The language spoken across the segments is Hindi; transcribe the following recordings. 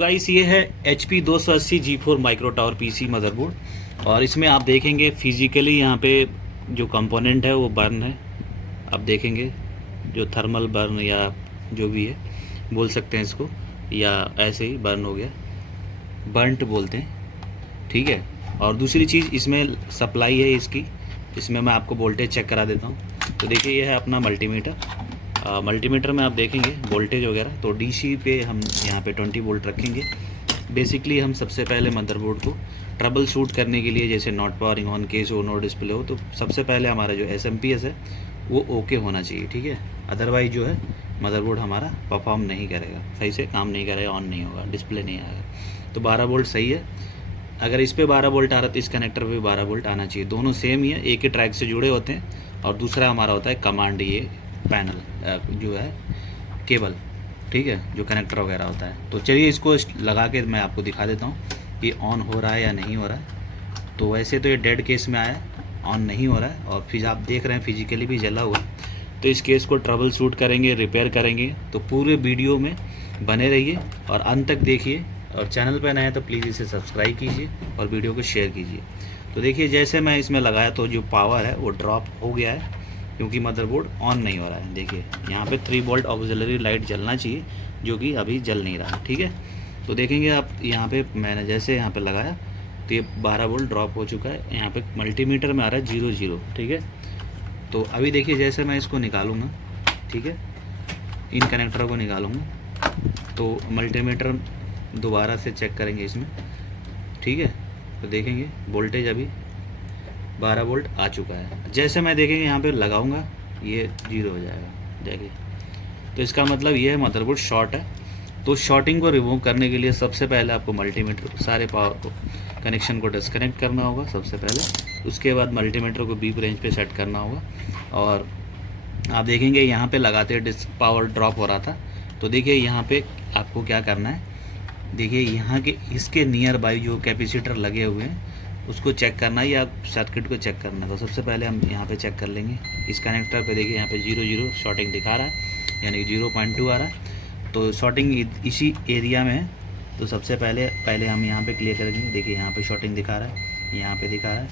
गाइस ये है HP 280 G4 micro tower PC motherboard. और इसमें आप देखेंगे फिजिकली यहाँ पे जो कंपोनेंट है वो बर्न है। आप देखेंगे जो थर्मल बर्न या जो भी है बोल सकते हैं इसको, या ऐसे ही बर्न हो गया, बर्नट बोलते हैं। ठीक है। और दूसरी चीज़ इसमें सप्लाई है इसकी, इसमें मैं आपको वोल्टेज चेक करा देता हूँ। तो देखिए ये है अपना मल्टीमीटर। मल्टीमीटर में आप देखेंगे वोल्टेज वगैरह, तो DC पे हम यहाँ पे 20 वोल्ट रखेंगे। बेसिकली हम सबसे पहले मदरबोर्ड को ट्रबल शूट करने के लिए, जैसे नॉट पावरिंग ऑन केस हो, नो डिस्प्ले हो, तो सबसे पहले हमारा जो SMPS है वो ओके होना चाहिए। ठीक है। अदरवाइज जो है मदरबोर्ड हमारा परफॉर्म नहीं करेगा, सही से काम नहीं करेगा, ऑन नहीं होगा, डिस्प्ले नहीं आएगा। तो 12 वोल्ट सही है। अगर इस पे 12 वोल्ट आ रहा है तो इस कनेक्टर पे भी 12 वोल्ट आना चाहिए। दोनों सेम ही है, एक ही ट्रैक से जुड़े होते हैं। और दूसरा हमारा होता है कमांड, ये पैनल जो है केबल, ठीक है, जो कनेक्टर वगैरह होता है। तो चलिए इसको लगा के मैं आपको दिखा देता हूँ कि ऑन हो रहा है या नहीं हो रहा है। तो वैसे तो ये डेड केस में आया है, ऑन नहीं हो रहा है, और फिर आप देख रहे हैं फिजिकली भी जला हुआ है। तो इस केस को ट्रबल शूट करेंगे, रिपेयर करेंगे। तो पूरे वीडियो में बने रहिए और अंत तक देखिए। और चैनल पर नए हैं तो प्लीज़ इसे सब्सक्राइब कीजिए और वीडियो को शेयर कीजिए। तो देखिए जैसे मैं इसमें लगाया तो जो पावर है वो ड्रॉप हो गया है, क्योंकि मदरबोर्ड ऑन नहीं हो रहा है। देखिए यहाँ पे 3 वोल्ट ऑक्सिलरी लाइट जलना चाहिए, जो कि अभी जल नहीं रहा है। ठीक है। तो देखेंगे आप यहाँ पे मैंने जैसे यहाँ पे लगाया तो ये 12 वोल्ट ड्रॉप हो चुका है। यहाँ पे मल्टीमीटर में आ रहा है 00। ठीक है। तो अभी देखिए जैसे मैं इसको निकालूँगा, ठीक है, इन कनेक्टरों को निकालूँगा तो मल्टीमीटर दोबारा से चेक करेंगे इसमें। ठीक है। तो देखेंगे वोल्टेज अभी 12 वोल्ट आ चुका है। जैसे मैं देखेंगे यहाँ पे लगाऊंगा ये 0 हो जाएगा। देखिए तो इसका मतलब ये है मदरबोर्ड शॉर्ट है। तो शॉर्टिंग को रिमूव करने के लिए सबसे पहले आपको मल्टीमीटर सारे पावर को कनेक्शन को डिस्कनेक्ट करना होगा सबसे पहले। उसके बाद मल्टीमीटर को बीप रेंज पे सेट करना होगा। और आप देखेंगे यहाँ पे लगाते पावर ड्रॉप हो रहा था। तो देखिए यहाँ पे आपको क्या करना है, देखिए यहाँ के इसके नियर बाई जो कैपेसिटर लगे हुए हैं उसको चेक करना है या सर्किट को चेक करना है। तो सबसे पहले हम यहाँ पे चेक कर लेंगे इस कनेक्टर पे। देखिए यहाँ पे 00 शॉर्टिंग दिखा रहा है, यानी 0.2 आ रहा है। तो शॉर्टिंग इसी एरिया में है। तो सबसे पहले हम यहाँ पे क्लियर करेंगे। देखिए यहाँ पे शॉर्टिंग दिखा रहा है, यहाँ पे दिखा रहा है,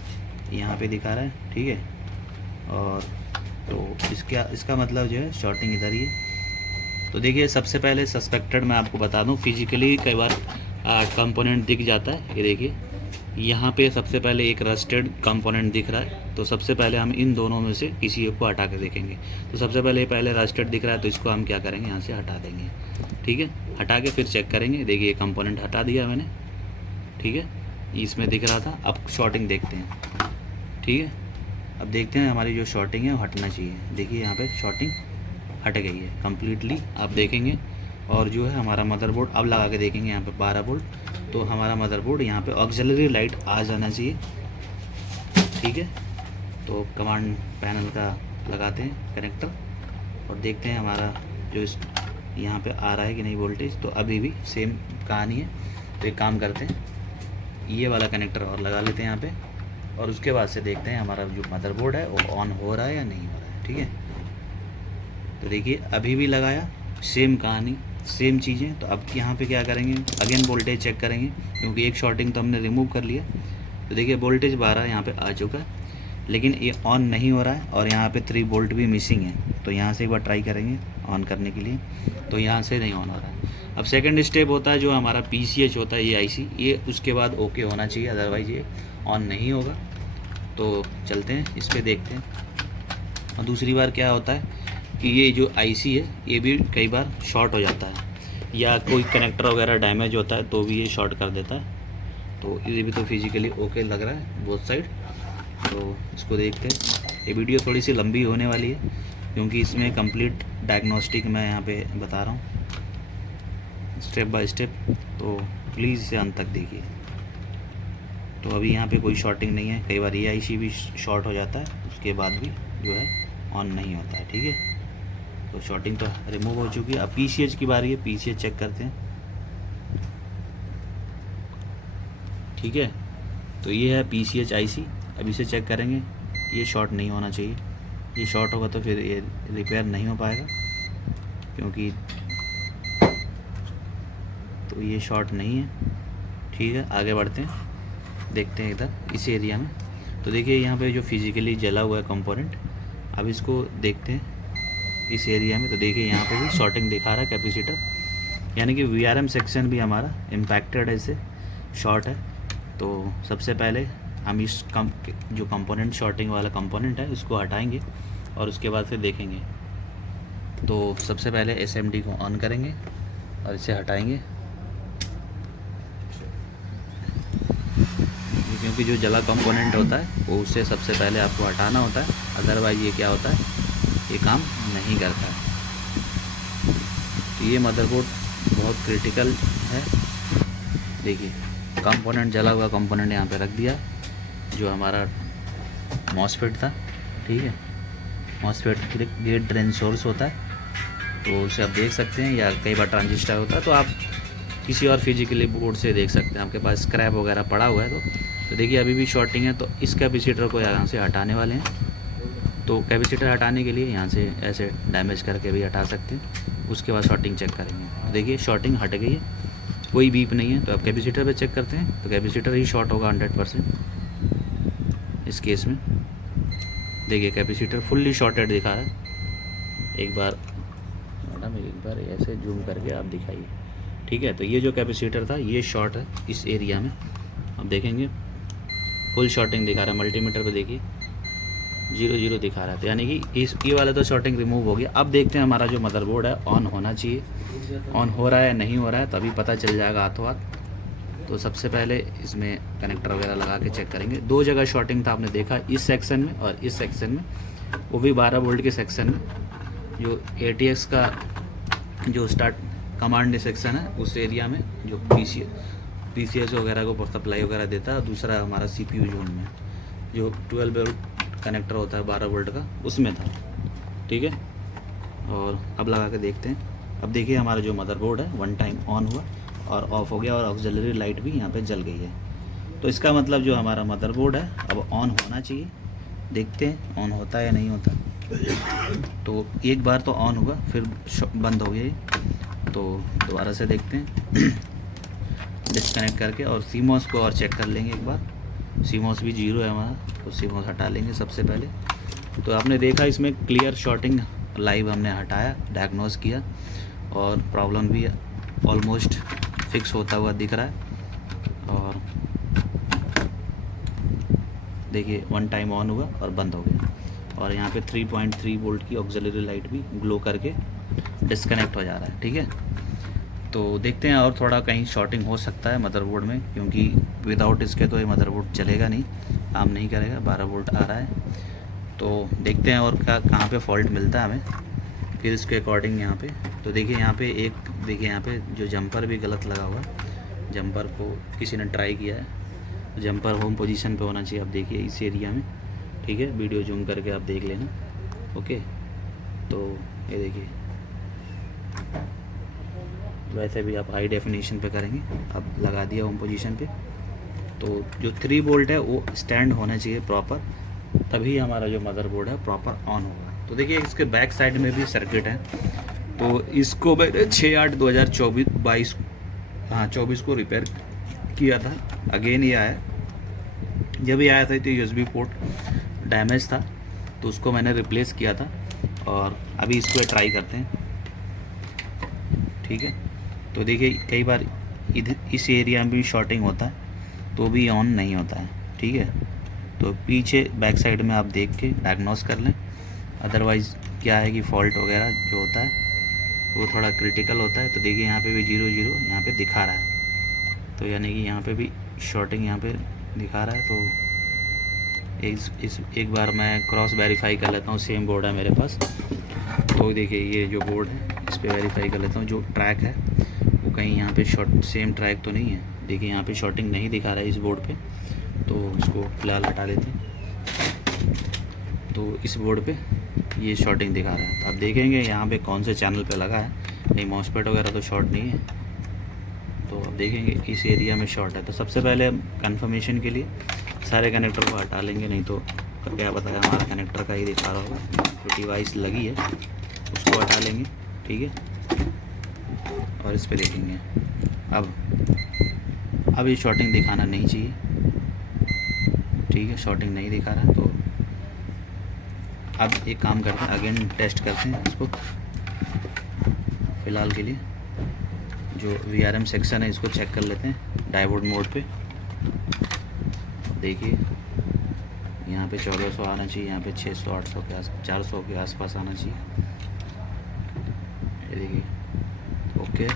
यहाँ पे दिखा रहा है। ठीक है। और तो इसका मतलब जो है शॉर्टिंग इधर ही है। तो देखिए सबसे पहले सस्पेक्टेड मैं आपको बता दूं, फिजिकली कई बार कंपोनेंट दिख जाता है। ये देखिए यहाँ पे सबसे पहले एक रस्टेड कंपोनेंट दिख रहा है। तो सबसे पहले हम इन दोनों में से किसी एक को हटा के देखेंगे। तो सबसे पहले रस्टेड दिख रहा है, तो इसको हम क्या करेंगे, यहाँ से हटा देंगे। ठीक है। हटा के फिर चेक करेंगे। देखिए कंपोनेंट हटा दिया मैंने। ठीक है। इसमें दिख रहा था। अब शॉर्टिंग देखते हैं। ठीक है। अब देखते हैं हमारी जो शॉर्टिंग है वो हटना चाहिए। देखिए यहाँ पे शॉर्टिंग हट गई है कम्प्लीटली, आप देखेंगे। और जो है हमारा मदरबोर्ड अब लगा के देखेंगे यहाँ पे 12 वोल्ट। तो हमारा मदरबोर्ड यहाँ पे ऑक्सिलरी लाइट आ जाना चाहिए। ठीक है। तो कमांड पैनल का लगाते हैं कनेक्टर और देखते हैं हमारा जो यहाँ पे आ रहा है कि नहीं वोल्टेज। तो अभी भी सेम कहानी है। तो एक काम करते हैं, ये वाला कनेक्टर और लगा लेते हैं यहाँ पे, और उसके बाद से देखते हैं हमारा जो मदरबोर्ड है वो ऑन हो रहा है या नहीं हो रहा है। ठीक है। तो देखिए अभी भी लगाया, सेम कहानी, सेम चीज़ें। तो अब यहाँ पे क्या करेंगे, अगेन वोल्टेज चेक करेंगे, क्योंकि एक शॉर्टिंग तो हमने रिमूव कर लिया। तो देखिए वोल्टेज 12 यहाँ पे आ चुका है, लेकिन ये ऑन नहीं हो रहा है। और यहाँ पे 3 वोल्ट भी मिसिंग है। तो यहाँ से एक बार ट्राई करेंगे ऑन करने के लिए। तो यहाँ से नहीं ऑन हो रहा है। अब सेकेंड स्टेप होता है जो हमारा PCH होता है, ये IC, ये उसके बाद ओके होना चाहिए, अदरवाइज़ ये ऑन नहीं होगा। तो चलते हैं इस पर देखते हैं। और दूसरी बार क्या होता है कि ये जो IC है ये भी कई बार शॉर्ट हो जाता है, या कोई कनेक्टर वगैरह डैमेज होता है तो भी ये शॉर्ट कर देता है। तो ये भी तो फिजिकली ओके लग रहा है बोथ साइड। तो इसको देखते हैं। ये वीडियो थोड़ी सी लंबी होने वाली है, क्योंकि इसमें कंप्लीट डायग्नोस्टिक मैं यहाँ पे बता रहा हूँ स्टेप बाय स्टेप। तो प्लीज़ इसे अंत तक देखिए। तो अभी यहाँ पे कोई शॉर्टिंग नहीं है। कई बार ये IC भी शॉर्ट हो जाता है, उसके बाद भी जो है ऑन नहीं होता है। ठीक है। तो शॉर्टिंग तो रिमूव हो चुकी है। अब PCH की बारी है, PCH चेक करते हैं। ठीक है। तो ये है PCH IC। अब इसे चेक करेंगे। ये शॉर्ट नहीं होना चाहिए। ये शॉर्ट होगा तो फिर ये रिपेयर नहीं हो पाएगा, क्योंकि तो ये शॉर्ट नहीं है। ठीक है, आगे बढ़ते हैं, देखते हैं इधर इस एरिया में। तो देखिए यहाँ पे जो फिजिकली जला हुआ है कंपोनेंट, अब इसको देखते हैं इस एरिया में। तो देखिए यहाँ पे भी शॉर्टिंग दिखा रहा है कैपेसिटर, यानी कि VRM सेक्शन भी हमारा इम्पैक्टेड है, इससे शॉर्ट है। तो सबसे पहले हम इस जो कंपोनेंट शॉर्टिंग वाला कंपोनेंट है उसको हटाएंगे और उसके बाद फिर देखेंगे। तो सबसे पहले SMD को ऑन करेंगे और इसे हटाएंगे, क्योंकि जो जला कंपोनेंट होता है वो उससे सबसे पहले आपको हटाना होता है, अदरवाइज़ ये क्या होता है, ये काम नहीं करता है। तो ये मदरबोर्ड बहुत क्रिटिकल है। देखिए कंपोनेंट, जला हुआ कंपोनेंट यहाँ पे रख दिया, जो हमारा मॉसफेट था। ठीक है, मॉसफेट गेट ड्रेन सोर्स होता है, तो उसे आप देख सकते हैं, या कई बार ट्रांजिस्टर होता है तो आप किसी और फिजिकली बोर्ड से देख सकते हैं। आपके पास स्क्रैप वगैरह पड़ा हुआ है तो देखिए अभी भी शॉर्टिंग है। तो इस कैपेसिटर को यहाँ से हटाने वाले हैं। तो कैपेसिटर हटाने के लिए यहाँ से ऐसे डैमेज करके भी हटा सकते हैं, उसके बाद शॉर्टिंग चेक करेंगे। तो देखिए शॉर्टिंग हट गई है, कोई बीप नहीं है। तो अब कैपेसिटर पे चेक करते हैं, तो कैपेसिटर ही शॉर्ट होगा 100% इस केस में। देखिए कैपेसिटर फुल्ली शॉर्टेड दिखा रहा है। एक बार मैडम, एक बार ऐसे जूम करके आप दिखाइए। ठीक है, तो ये जो कैपेसिटर था ये शॉर्ट है इस एरिया में। अब देखेंगे फुल शॉर्टिंग दिखा रहा है, मल्टीमीटर पे देखिए 0 दिखा रहा है। तो यानी कि इस ये वाला तो शॉर्टिंग रिमूव हो गया। अब देखते हैं हमारा जो मदरबोर्ड है ऑन होना चाहिए, ऑन हो रहा है नहीं हो रहा है, तभी पता चल जाएगा हाथों हाथ। तो सबसे पहले इसमें कनेक्टर वगैरह लगा के चेक करेंगे। 2 जगह शॉर्टिंग था, आपने देखा, इस सेक्शन में और इस सेक्शन में, वो भी 12 वोल्ट के सेक्शन में। जो ATX का जो स्टार्ट कमांड सेक्शन है उस एरिया में, जो PCS वगैरह को सप्लाई वगैरह देता है। दूसरा हमारा CPU जोन में जो 12 वोल्ट कनेक्टर होता है 12 वोल्ट का, उसमें था। ठीक है, और अब लगा के देखते हैं। अब देखिए हमारा जो मदरबोर्ड है 1 टाइम ऑन हुआ और ऑफ हो गया, और ऑक्सिलरी लाइट भी यहाँ पे जल गई है। तो इसका मतलब जो हमारा मदरबोर्ड है अब ऑन होना चाहिए। देखते हैं ऑन होता है या नहीं होता। तो एक बार तो ऑन होगा, फिर बंद हो गया। तो दोबारा से देखते हैं डिस्कनेक्ट करके, और CMOS को और चेक कर लेंगे एक बार। CMOS भी 0 है हमारा, तो CMOS हटा लेंगे सबसे पहले। तो आपने देखा इसमें क्लियर शॉर्टिंग लाइव हमने हटाया, डायग्नोस किया, और प्रॉब्लम भी ऑलमोस्ट फिक्स होता हुआ दिख रहा है। और देखिए 1 टाइम ऑन हुआ और बंद हो गया, और यहाँ पे 3.3 वोल्ट की ऑक्सिलरी लाइट भी ग्लो करके डिस्कनेक्ट हो जा रहा है। ठीक है, तो देखते हैं और थोड़ा कहीं शॉर्टिंग हो सकता है मदरबोर्ड में, क्योंकि विदाउट इसके तो ये मदरबोर्ड चलेगा नहीं, काम नहीं करेगा। 12 वोल्ट आ रहा है, तो देखते हैं और कहाँ पे फॉल्ट मिलता है हमें, फिर इसके अकॉर्डिंग यहाँ पे। तो देखिए यहाँ पे यहाँ पे जो जंपर भी गलत लगा हुआ है, जंपर को किसी ने ट्राई किया है। जंपर होम पोजीशन पे होना चाहिए, आप देखिए इस एरिया में। ठीक है, वीडियो जूम करके आप देख लेना। ओके, तो ये देखिए, वैसे भी आप हाई डेफिनेशन पे करेंगे। अब लगा दिया होम पोजीशन पे। तो जो 3 वोल्ट है वो स्टैंड होना चाहिए प्रॉपर, तभी हमारा जो मदरबोर्ड है प्रॉपर ऑन होगा। तो देखिए इसके बैक साइड में भी सर्किट है। तो इसको मैंने 6/8/2022 को रिपेयर किया था। अगेन ये आया, जब ये आया था तो USB पोर्ट डैमेज था, तो उसको मैंने रिप्लेस किया था। और अभी इसको ट्राई करते हैं। ठीक है, तो देखिए कई बार इधर इस एरिया में भी शॉर्टिंग होता है, तो भी ऑन नहीं होता है। ठीक है, तो पीछे बैक साइड में आप देख के डायग्नोस कर लें। अदरवाइज़ क्या है कि फॉल्ट वगैरह जो होता है वो थोड़ा क्रिटिकल होता है। तो देखिए यहाँ पे भी 0 यहाँ पे दिखा रहा है, तो यानी कि यहाँ पे भी शॉर्टिंग यहाँ पे दिखा रहा है। तो एक बार मैं क्रॉस वेरीफाई कर लेता हूँ। सेम बोर्ड है मेरे पास, तो देखिए ये जो बोर्ड है इस पर वेरीफाई कर लेता हूँ। जो ट्रैक है वो कहीं यहाँ पे सेम ट्रैक तो नहीं है। देखिए यहाँ पे शॉर्टिंग नहीं दिखा रहा है इस बोर्ड पे, तो इसको फिलहाल हटा देते हैं। तो इस बोर्ड पे ये शॉर्टिंग दिखा रहा है, तो आप देखेंगे यहाँ पे कौन से चैनल पे लगा है। कहीं मॉसफेट वगैरह तो शॉर्ट नहीं है, तो आप देखेंगे इस एरिया में शॉर्ट है। तो सबसे पहले कंफर्मेशन के लिए सारे कनेक्टर को हटा लेंगे, नहीं तो क्या पता है हमारा कनेक्टर का ही दिखा रहा होगा। जो डिवाइस लगी है उसको हटा लेंगे। ठीक है, और इस पर देखेंगे अब ये शॉर्टिंग दिखाना नहीं चाहिए, ठीक है, शॉर्टिंग नहीं दिखा रहा। तो अब एक काम करते हैं, अगेन टेस्ट करते हैं इसको। फ़िलहाल के लिए जो VRM सेक्शन है इसको चेक कर लेते हैं डायोड मोड पे। देखिए यहाँ पे 1400 आना चाहिए, यहाँ पे 600 800 के आस 400 के आसपास आना चाहिए। ये देखिए ओके।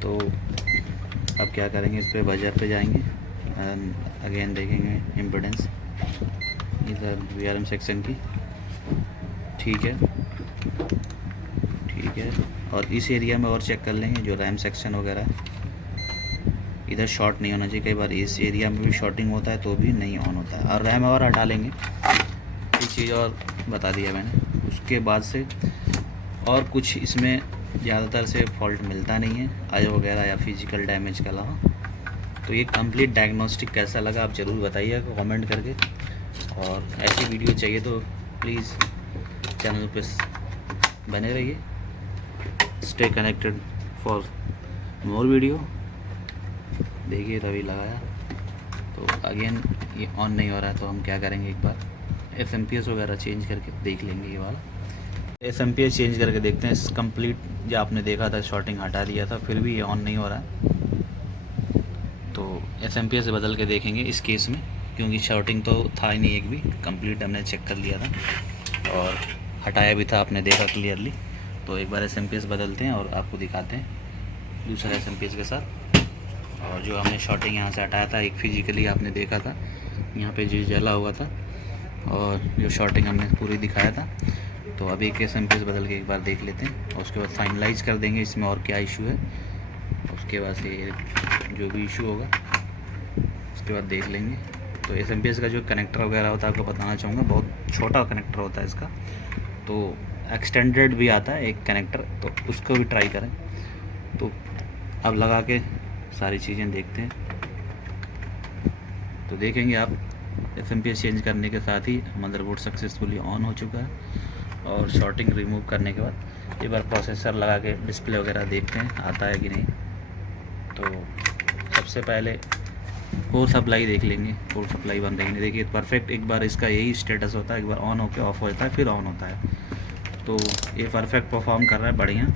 तो अब क्या करेंगे, इस पे बजर पे जाएंगे, अगेन देखेंगे इम्पीडेंस इधर VRM सेक्शन की, ठीक है ठीक है। और इस एरिया में और चेक कर लेंगे जो रैम सेक्शन वगैरह है, इधर शॉर्ट नहीं होना चाहिए। कई बार इस एरिया में भी शॉर्टिंग होता है तो भी नहीं ऑन होता है। और रैम और हटा लेंगे, एक चीज़ और बता दिया मैंने। उसके बाद से और कुछ इसमें ज़्यादातर से फॉल्ट मिलता नहीं है, आयो वगैरह या फिजिकल डैमेज के अलावा। तो ये कंप्लीट डायग्नोस्टिक कैसा लगा आप ज़रूर बताइएगा कमेंट करके। और ऐसी वीडियो चाहिए तो प्लीज़ चैनल पे बने रहिए, stay connected for more video. देखिए तभी लगाया तो अगेन ये ऑन नहीं हो रहा है, तो हम क्या करेंगे, एक बार SMPS वगैरह चेंज करके देख लेंगे। ये वाला SMPS चेंज करके देखते हैं। कंप्लीट जो आपने देखा था शॉर्टिंग हटा दिया था, फिर भी ये ऑन नहीं हो रहा है, तो SMPS बदल के देखेंगे इस केस में, क्योंकि शॉर्टिंग तो था ही नहीं एक भी। कंप्लीट हमने चेक कर लिया था और हटाया भी था, आपने देखा क्लियरली। तो एक बार SMPS बदलते हैं और आपको दिखाते हैं दूसरा SMPS के साथ। और जो हमने शॉर्टिंग यहाँ से हटाया था, एक फिजिकली आपने देखा था यहाँ पे जो जला हुआ था, और जो शॉर्टिंग हमने पूरी दिखाया था। तो अभी एक SMPS बदल के एक बार देख लेते हैं और उसके बाद फाइनलाइज कर देंगे इसमें और क्या इशू है। उसके बाद से जो भी इशू होगा उसके बाद देख लेंगे। तो SMPS का जो कनेक्टर वगैरह होता है आपको बताना चाहूँगा, बहुत छोटा कनेक्टर होता है इसका, तो एक्सटेंडेड भी आता है एक कनेक्टर, तो उसको भी ट्राई करें। तो अब लगा के सारी चीज़ें देखते हैं, तो देखेंगे आप SMPS चेंज करने के साथ ही मदरबोर्ड सक्सेसफुली ऑन हो चुका है। और शॉर्टिंग रिमूव करने के बाद एक बार प्रोसेसर लगा के डिस्प्ले वगैरह देखते हैं आता है कि नहीं। तो सबसे पहले कोर सप्लाई देख लेंगे, कोर सप्लाई बंद देखेंगे। देखिए परफेक्ट, एक बार इसका यही स्टेटस होता है, एक बार ऑन होकर ऑफ हो जाता है फिर ऑन होता है। तो ये परफेक्ट परफॉर्म कर रहा है बढ़िया।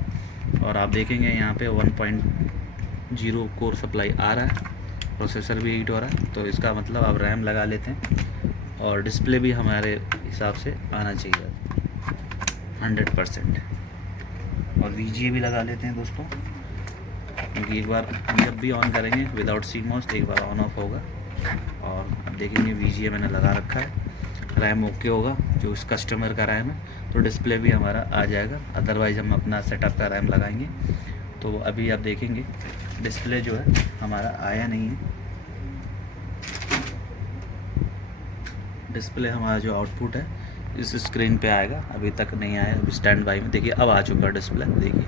और आप देखेंगे यहाँ पे 1.0 कोर सप्लाई आ रहा है, प्रोसेसर भी हीट हो रहा है। तो इसका मतलब अब रैम लगा लेते हैं और डिस्प्ले भी हमारे हिसाब से आना चाहिए 100%। और VGA भी लगा लेते हैं दोस्तों, क्योंकि एक बार हम जब भी ऑन करेंगे विदाउट CMOS एक बार ऑन ऑफ होगा। और अब देखेंगे VGA मैंने लगा रखा है, रैम ओके होगा जो इस कस्टमर का रैम है, तो डिस्प्ले भी हमारा आ जाएगा। अदरवाइज़ हम अपना सेटअप का रैम लगाएंगे। तो अभी आप देखेंगे डिस्प्ले जो है हमारा आया नहीं है, डिस्प्ले हमारा जो आउटपुट है इस स्क्रीन पे आएगा, अभी तक नहीं आया, अभी स्टैंड बाई में। देखिए अब आ चुका डिस्प्ले, देखिए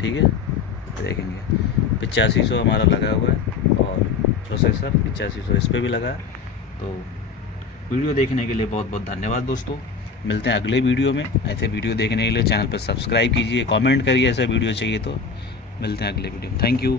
ठीक है। देखेंगे 8500 हमारा लगा हुआ है और प्रोसेसर 8500 इस पर भी लगा है। तो वीडियो देखने के लिए बहुत बहुत धन्यवाद दोस्तों। मिलते हैं अगले वीडियो में। ऐसे वीडियो देखने के लिए चैनल पर सब्सक्राइब कीजिए, कमेंट करिए ऐसा वीडियो चाहिए तो। मिलते हैं अगले वीडियो में, थैंक यू।